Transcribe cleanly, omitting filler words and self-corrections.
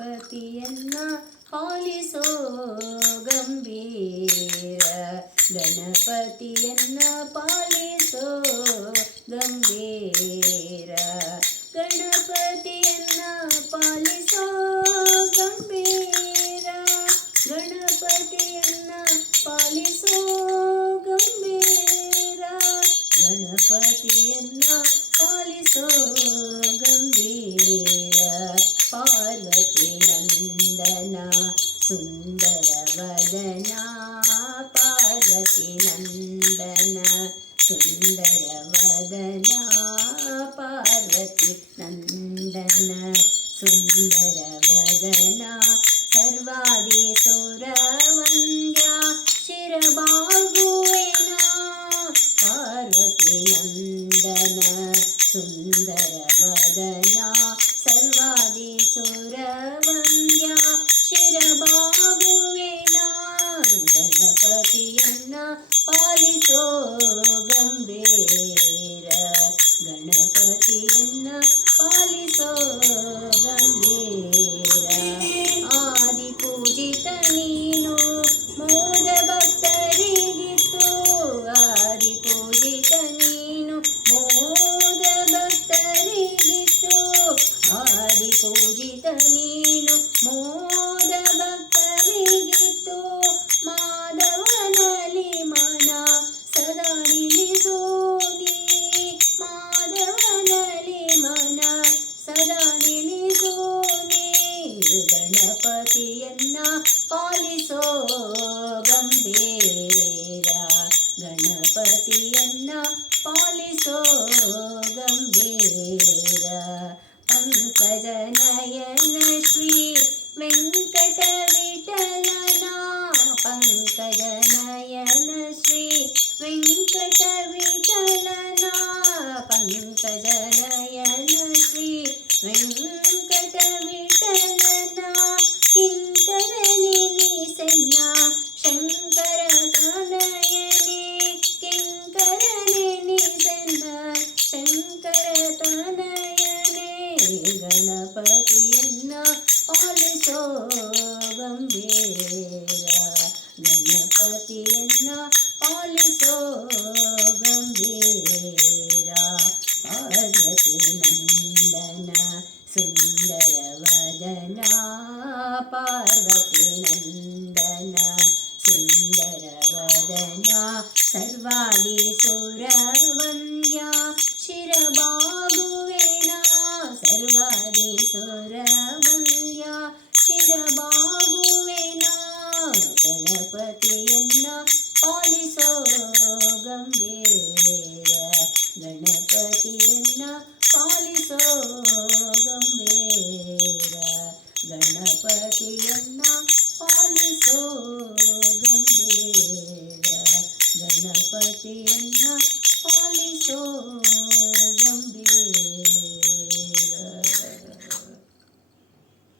ಗಣಪತಿಯನ್ನ ಪಾಲಿಸೋ ಗಂಭೀರ, ಗಣಪತಿಯನ್ನ ಪಾಲಿಸೋ ಗಂಭೀರ, ಗಣಪತಿಯನ್ನ ಪಾಲಿಸೋ ಗಂಭೀರ, ಗಣಪತಿಯನ್ನ ಪಾಲಿಸೋ ಗಂಭೀರ, ಗಣಪತಿಯನ್ನ ಪಾಲಿಸೋ ಗಂಭೀರ. ಪಾರ್ವತಿ ನಂದನ ಸುಂದರ ವದನ, ಪಾರ್ವತಿ ನಂದನ ಸುಂದರ ವದನ, ಪಾರ್ವತಿ ನಂದನ ಸುಂದರ ವದನ, ಸರ್ವಾದಿಸುರ ವಂದ್ಯ ಶಿರಬಾಗುವೆನ, ಪಾರ್ವತಿ ನಂದನ ಸುಂದರ ವದನ, ಸರ್ವಾದಿಸುರ ವಂದ್ಯ ಶಿರಬಾಗುವೆನ, ಗಣಪತಿಯನ್ನ ಪಾಲಿಸೋ ಗಂಭೀರ, ಗಣಪತಿಯನ್ನ ಪಾಲಿಸೋ ಗಂಭೀರ. ಆದಿಪೂಜಿತ ನೀನು ಮೋದ ಭಕ್ತರಿಗಿತ್ತು, ಆದಿಪೂಜಿತ ನೀನು ಮೋದ ಭಕ್ತರಿಗಿತ್ತು, ಆದಿಪೂಜಿತ ನೀನು ಮೋದ ಭಕ್ತರಿಗಿತ್ತು, ಮಾಧವನಲ್ಲಿ ಮನ ಸದಾ ನಿಲ್ಲಿಸೋ ನೀ, ಮಾಧವನಲ್ಲಿ ಮನ ಸದಾ ನಿಲ್ಲಿಸೋ ನೀ, ಗಣಪತಿಯನ್ನ ಪಾಲಿಸೋ ಗಂಭೀರ, ಗಣಪತಿಯನ್ನ ಪಾಲಿಸೋ ಗಂಭೀರ. ಪಂಕಜನಯನ ಶ್ರೀ ವೆಂಕಟ ವಿಠಲನ, ಪಂಕಜನಯನ ಶ್ರೀ ವೆಂಕಟ ವಿಠಲನ, ಪಂಕಜನಯನ ಶ್ರೀ ವೆಂಕಟ ವಿಠಲನ, ಕಿಂಕರನೆ ನೀಸೆನ್ನ ಶಂಕರ ತನಯನೆ, ಕಿಂಕರನೆ ನೀಸೆನ್ನ ಶಂಕರ ತನಯನೆ, ಗಣಪತಿಯನ್ನ ಪಾಲಿಸೋ ಗಂಭೀರ, ಗಣಪತಿಯನ್ನ ಪಾಲಿಸೋ ಗಂಭೀರ. ಪಾರ್ವತಿ ನಂದನ ಸುಂದರ ವದನ, ಪಾರ್ವತಿ ನಂದನ ಸುಂದರ ವದನ, ಸರ್ವಾದಿಸುರ ವಂದ್ಯ ಶಿರಬಾಗುವೆನ, ಸರ್ವಾದಿಸುರ ವಂದ್ಯ ಶಿರಬಾಗುವೆನ, ಗಣಪತಿಯನ್ನ ಪಾಲಿಸೋ ಗಂಭೀರ, ಗಣಪತಿಯನ್ನ ಪಾಲಿಸೋ ಗಂಭೀರ, ಗಣಪತಿಯನ್ನ ಪಾಲಿಸೋ ಗಂಭೀರ, ಗಣಪತಿಯನ್ನ ಪಾಲಿಸೋ ಗಂಭೀರ.